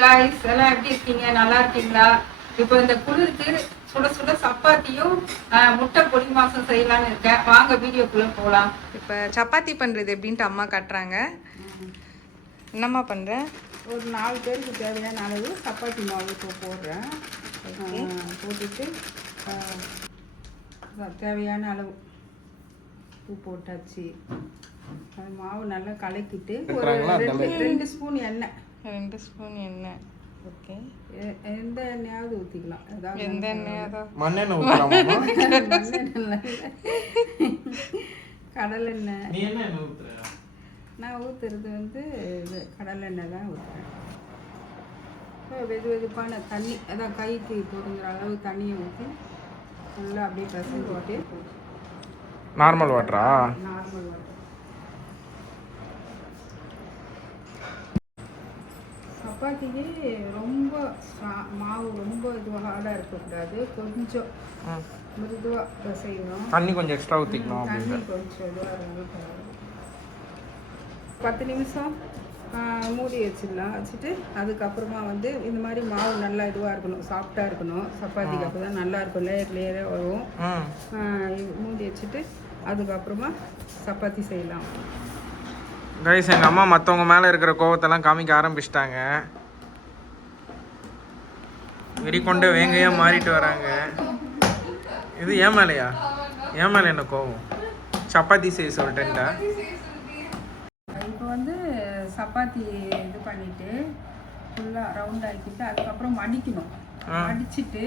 Guys, எல்லாம் எப்படி இருக்கீங்க? நல்லா இருக்கீங்களா? இப்போ இந்த குளிருக்கு சுட சுட சப்பாத்தியும் முட்டை பொடி மாசம் செய்யலான்னு இருக்கேன். வாங்க வீடியோக்குள்ள போகலாம். இப்போ சப்பாத்தி பண்ணுறது எப்படின்ட்டு அம்மா காட்டுறாங்க. என்னம்மா பண்ணுறேன்? ஒரு 4 பேருக்கு தேவையான அளவு சப்பாத்தி மாவு இப்போ போடுறேன். போட்டுட்டு தேவையான அளவு உப்பு போட்டாச்சு. அது மாவு நல்லா கலக்கிட்டு ஒரு 2 ஸ்பூன் எண்ணெய். 2 ஸ்பூன் எண்ணெய். ஓகே. எந்த எண்ணெயாவது ஊற்றிக்கலாம். ஏதாவது எந்த எண்ணெயாவது மண்ணெண்ணெய் ஊற்றலாமா? கடலெண்ணெய். நீ என்ன எண்ணெய் ஊற்றுற? நான் ஊற்றுறது வந்து இது கடலெண்ணெய் தான் ஊற்றுறேன். வெது வெதுப்பான தண்ணி, அதான் கைக்கு போடுங்கிற அளவு தண்ணியை ஊற்றி ஃபுல்லாக அப்படியே பசங்க போட்டு நார்மல் வாட்டரா? Normal water. சப்பாத்திக்கு ரொம்ப மாவு ரொம்ப இதுவாக ஹார்டாக இருக்கக்கூடாது. கொஞ்சம் மிருதுவாக செய்யணும். தண்ணி கொஞ்சம் எக்ஸ்ட்ரா ஊற்றிக்கணும். தண்ணி கொஞ்சம் இதுவாக இருக்கணும். 10 நிமிஷம் மூடி வச்சிடலாம். வச்சுட்டு அதுக்கப்புறமா வந்து இந்த மாதிரி மாவு நல்லா இதுவாக இருக்கணும், சாஃப்டாக இருக்கணும். சப்பாத்திக்கு அப்போ தான் நல்லா இருக்கும், லேயராக வரும். மூடி வச்சுட்டு அதுக்கப்புறமா சப்பாத்தி செய்யலாம். கைஸ், எங்கள் அம்மா மற்றவங்க மேலே இருக்கிற கோவத்தெல்லாம் காமிக்க ஆரம்பிச்சிட்டாங்க. வெறிக்கொண்டு வேங்கையாக மாறிட்டு வராங்க. இது ஏன் மேலையா? ஏன் மேலே என்ன கோவம்? சப்பாத்தி செய்ய சொல்லிட்டேன்டா. இப்போ வந்து சப்பாத்தி இது பண்ணிவிட்டு ஃபுல்லாக ரவுண்ட் ஆக்கிட்டு அதுக்கப்புறம் மடிக்கணும். மடிச்சுட்டு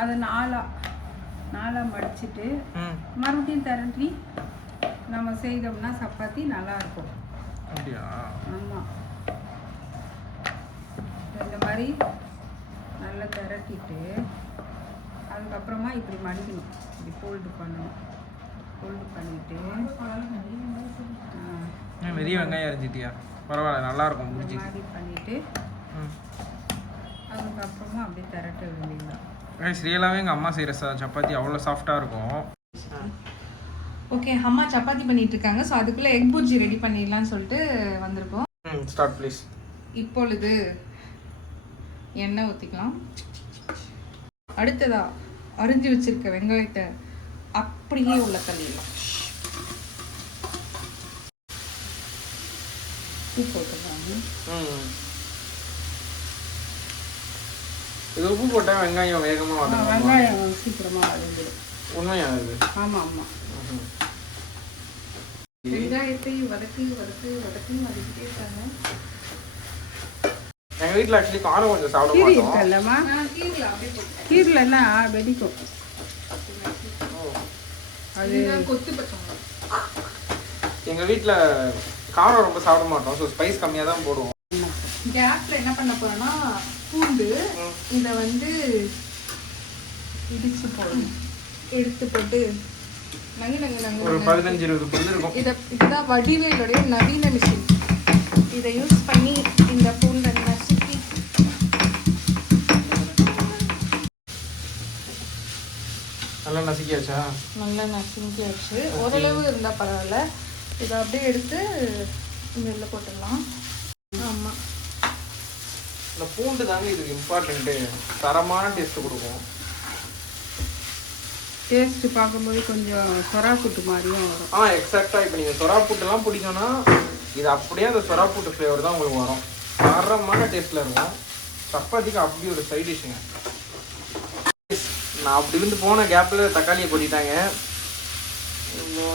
அதை நாலாக மடிச்சுட்டு மறுபடியும் திரட்டி நம்ம செய்தோம்னா சப்பாத்தி நல்லாயிருக்கும். அப்படியா? ஆமாம். இந்த மாதிரி நல்லா திரட்டிட்டு அதுக்கப்புறமா இப்படி மடிக்கணும். இப்படி ஃபோல்டு பண்ணணும். ஃபோல்டு பண்ணிவிட்டு பெரிய வெங்காயம் அரைஞ்சிட்டியா? பரவாயில்ல, நல்லாயிருக்கும். இந்த மாதிரி பண்ணிவிட்டு அதுக்கப்புறமா அப்படியே திரட்ட வேண்டியதுதான். கைஸ், ரியலாகவே எங்கள் அம்மா செய்கிற சப்பாத்தி அவ்வளோ சாஃப்டாக இருக்கும். ஓகே, அம்மா சப்பாத்தி பண்ணிட்டு இருக்காங்க. ஸோ அதுக்குள்ளே எக் புர்ஜி ரெடி பண்ணிடலாம்னு சொல்லிட்டு வந்திருக்கோம். Start please. இப்பொழுது எண்ணெய் ஊற்றிக்கலாம். அடுத்ததா அரிஞ்சு வச்சிருக்க வெங்காயத்தை அப்படியே உள்ள தள்ளிடலாம். உப்பு போட்டுருக்காங்க. இது உப்பு போட்டால் வெங்காயம் வேகமாக வதங்கும். வெங்காயம் சீக்கிரமாக வதங்கிடும். உண்மையானது. ஆமாம் ஆமாம். வெங்காயத்தை வதக்கி வதக்கிட்டே இருக்காங்க. எங்கள் வீட்டில் ஆக்சுவலி காரம் கொஞ்சம் சாப்பிட கீரை மாட்டோம். இருக்கல்லம்மா, கீரைலன்னா வெடிக்கும். அது கொத்து பச்சை. எங்கள் வீட்டில் காரம் ரொம்ப சாப்பிட மாட்டோம். ஸோ ஸ்பைஸ் கம்மியாக தான் போடுவோம். கேப்ல என்ன பண்ண போறோம்னா பூண்டு இதை வந்து இடிச்சு போடணும். எடுத்து போட்டு ஒரு 15-20 பல்லு இருக்கும். இதுதான் வடிவேலுடைய நவீன மிஷின். இதை யூஸ் பண்ணி இந்த பூண்டை நசுக்கி நல்லா நசுக்கியாச்சா? நல்லா நசுக்கியாச்சு. ஓரளவு இருந்தால் பரவாயில்ல. இதை அப்படியே எடுத்து வெளில போட்டுடலாம். ஆமாம், இந்த பூண்டு தாங்க இதுக்கு இம்பார்ட்டண்ட்டு. தரமான டேஸ்ட்டு கொடுக்கும். டேஸ்ட்டு பார்க்கும்போது கொஞ்சம் சொரா புட்டு மாதிரியும் வரும். எக்ஸாக்டாக. இப்போ நீங்கள் சொரா புட்டுலாம் பிடிக்கும்னா இது அப்படியே அந்த சொரா புட்டு ஃப்ளேவர் தான் உங்களுக்கு வரும். தரமான டேஸ்ட்டில் இருக்கும். சப்பாத்திக்கு அப்படி ஒரு சைட் டிஷ்ஷுங்க. நான் அப்படி இருந்து போன கேப்பில் தக்காளியை கொட்டிட்டாங்க.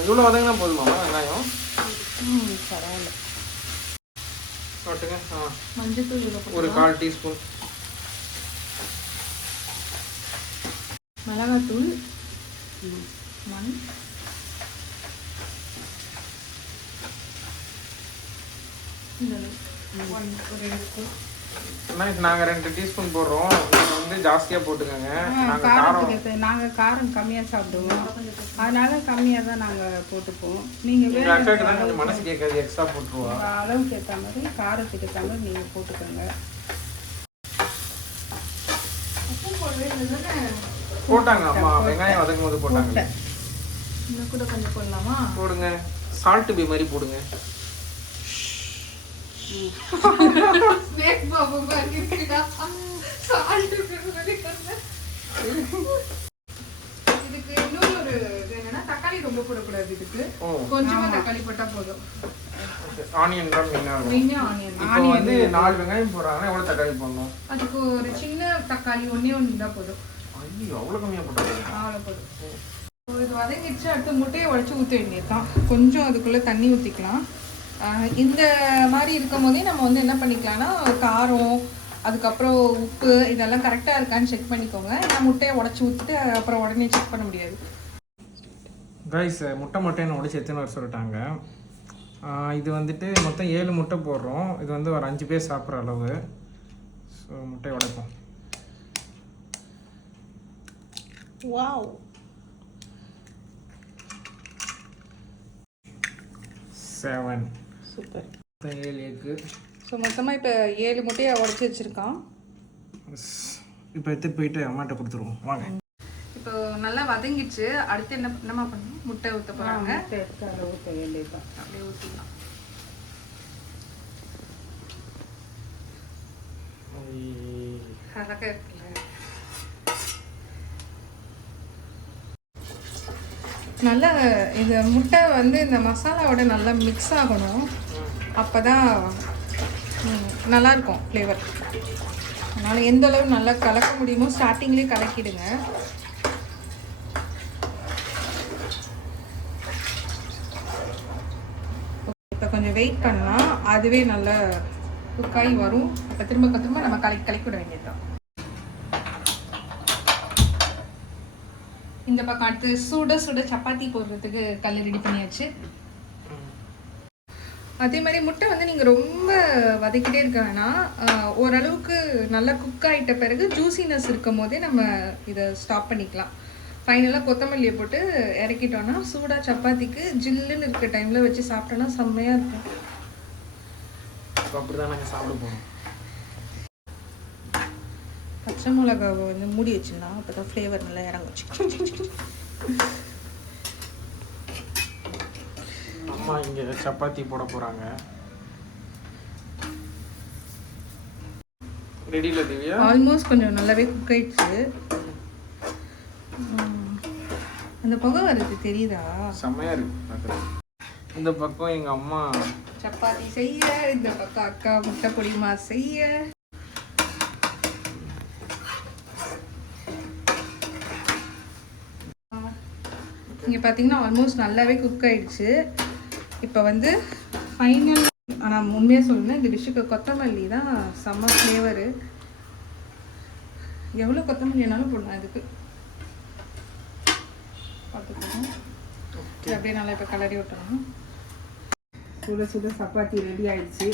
இவ்வளோ வதங்கினா போதுமாம்மா வெங்காயம்? பரவாயில்ல. போட்டுங்க. மஞ்சத்தூள் ஒரு 1/4 டீஸ்பூன். மிளகாத்தூள், மண், நாங்கள் 2 டீஸ்பூன் போடுறோம். நீங்கள் வந்து ஜாஸ்தியாக போட்டுக்கோங்க. நாங்கள் காரம் கம்மியாக சாப்பிடுவோம், அதனால கம்மியாக தான் நாங்கள் போட்டுப்போம். நீங்கள் கொஞ்சம் மனசு கேட்காது, எக்ஸ்ட்ரா போட்டுருவோம். அளவுக்கு ஏற்ற மாதிரி காரத்துக்கு ஏற்ற மாதிரி நீங்கள் போட்டுக்கோங்க. போட்டாங்க அம்மா, வெங்காயம் வதக்கும் போது போட்டாங்க. இன்னும் கூட கொஞ்சம் போடலாமா? போடுங்க. சால்ட் பே மாதிரி போடுங்க. ஸ்னேக் பாபு மாதிரி இருக்கு. ஓ. கொஞ்சமா தக்காளி போட்டா போதும். ஆனியன் தான் மெயினாக இருக்கும். மெயினாக ஆனியன். இப்போ வந்து 4 வெங்காயம் போடுறாங்கன்னா எவ்வளோ தக்காளி போடணும்? அதுக்கு ஒரு சின்ன தக்காளி ஒண்ணே இருந்தால் போதும். ஐயோ அவ்வளோ கம்மியாக போட்டாங்க. அவ்வளோ போதும். இது வதங்கிடுச்சு. அடுத்து முட்டையை உடச்சி ஊற்ற வேண்டியதுதான். கொஞ்சம் அதுக்குள்ளே தண்ணி ஊற்றிக்கலாம். இந்த மாதிரி இருக்கும் போதே நம்ம வந்து என்ன பண்ணிக்கலாம்னா காரம், அதுக்கப்புறம் உப்பு இதெல்லாம் கரெக்டாக இருக்கான்னு செக் பண்ணிக்கோங்க. நான் முட்டையை உடச்சி ஊற்றிட்டு அப்புறம் உடனே செக் பண்ண முடியாது. கைஸ் முட்டை என்ன உடச்சி எத்தனை வர சொல்லிட்டாங்க. இது வந்துட்டு மொத்தம் 7 முட்டை போடுறோம். இது வந்து ஒரு 5 பேர் சாப்பிட்ற அளவு. ஸோ முட்டை உடைப்போம். Wow, 7 super. 7 எக்கு. ஸோ மொத்தமாக இப்போ 7 முட்டையை உடச்சி வச்சுருக்கான். இப்போ எடுத்துகிட்டு போயிட்டு அம்மாட்ட கொடுத்துருவோம் வாங்க. இப்போ நல்லா வதங்கிடுச்சு. அடுத்து என்னமா பண்ணணும்? முட்டை ஊற்ற போகிறாங்க. எடுத்து அதை ஊற்ற வேண்டியதுதான். அப்படியே ஊற்றிடலாம். அழகாக இருக்குல்ல. நல்லா இந்த முட்டை வந்து இந்த மசாலாவோட நல்லா மிக்ஸ் ஆகணும். அப்போ தான் நல்லாயிருக்கும் ஃப்ளேவர். அதனால் எந்த அளவு நல்லா கலக்க முடியுமோ ஸ்டார்டிங்லேயே கலக்கிடுங்க. இப்போ கொஞ்சம் வெயிட் பண்ணால் அதுவே நல்லா குக்காய் வரும். அப்போ திரும்ப நம்ம கலக்கி விட வேண்டியதுதான். இந்த பக்கம் அடுத்து சுட சப்பாத்தி போடுறதுக்கு கல் ரெடி பண்ணியாச்சு. அதே மாதிரி முட்டை வந்து நீங்கள் ரொம்ப வதக்கிட்டே இருக்க வேணாம். ஓரளவுக்கு நல்லா குக் ஆகிட்ட பிறகு ஜூசினஸ் இருக்கும் போதே நம்ம இதை ஸ்டாப் பண்ணிக்கலாம். ஃபைனலாக கொத்தமல்லியை போட்டு இறக்கிட்டோன்னா சூடாக சப்பாத்திக்கு ஜில்லுன்னு இருக்க டைமில் வச்சு சாப்பிட்டோன்னா செம்மையாக இருக்கும். அப்படி தான் நாங்கள் சாப்பிட போகிறோம். பச்சை மிளகாவை வந்து மூடி வச்சுருந்தோம். அப்போ தான் ஃப்ளேவர் நல்லா இறங்குச்சு. அம்மா இங்கே சப்பாத்தி போட போகிறாங்க. ரெடியில் திவ்யா? ஆல்மோஸ்ட் கொஞ்சம் நல்லாவே குக் ஆயிடுச்சு. அந்த புகை வருது தெரியுதா? செம்மையாக இருக்கு. இந்த பக்கம் எங்கள் அம்மா சப்பாத்தி செய்ய, இந்த பக்கம் அக்கா முட்டை பொடிமா செய்ய. இங்கே பார்த்தீங்கன்னா ஆல்மோஸ்ட் நல்லாவே குக் ஆயிடுச்சு. இப்போ வந்து ஃபைனல். ஆனால் உண்மையாக சொல்லணும், இந்த டிஷ்ஷுக்கு கொத்தமல்லி தான் செம்ம ஃப்ளேவரு. எவ்வளோ கொத்தமல்லினாலும் போடலாம் இதுக்கு. பார்த்துக்கணும். அப்படியே நல்லா இப்போ கலரி விட்டணும். சுட சப்பாத்தி ரெடி ஆயிடுச்சு.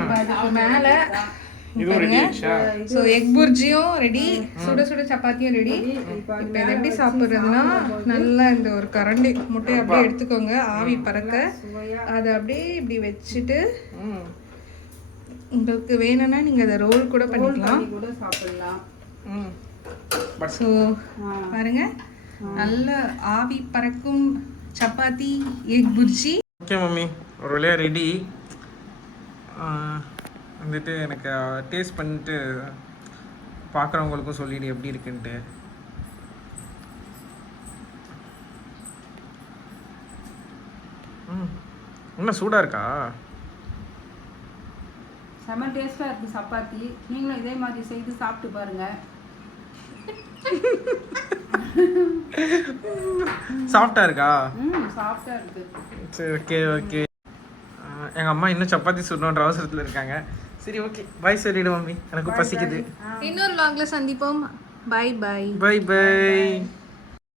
இப்போ அதுக்கு மேலே இது ரெடி ஆயிடுச்சா? ஸோ எக் புர்ஜியும் ரெடி, சுட சப்பாத்தியும் ரெடி. இப்போ இதை எப்படி சாப்பிட்றதுன்னா நல்லா இந்த ஒரு கரண்டி முட்டையை அப்படியே எடுத்துக்கோங்க, ஆவி பறக்க. அதை அப்படியே இப்படி வச்சுட்டு உங்களுக்கு வேணும்னா நீங்கள் அதை ரோல் கூட பண்ணிக்கலாம். கூட சாப்பிடலாம். ஸோ பாருங்க, நல்ல ஆவி பறக்கும் chapati egg bhurji. Okay mummy, ஒரு வழியாக ரெடி. வந்துட்டு எனக்கு டேஸ்ட் பண்ணிட்டு பார்க்குறவங்களுக்கும் சொல்லிடு எப்படி இருக்குன்ட்டு. இன்னும் சூடாக இருக்கா? செம்ம டேஸ்ட்டாக இருக்குது சப்பாத்தி. நீங்களும் இதே மாதிரி செய்து சாப்பிட்டு பாருங்க. சாஃப்டாக இருக்கா? சாஃப்டாக இருக்குது. சரி, ஓகே ஓகே. எங்கள் அம்மா இன்னும் சப்பாத்தி சுடணுன்ற அவசரத்தில் இருக்காங்க. சரி ஓகே, பாய் சொல்லிடு மம்மி, எனக்கு பசிக்குது. இன்னொரு லாக்ல சந்திப்போம். Bye bye. Bye by.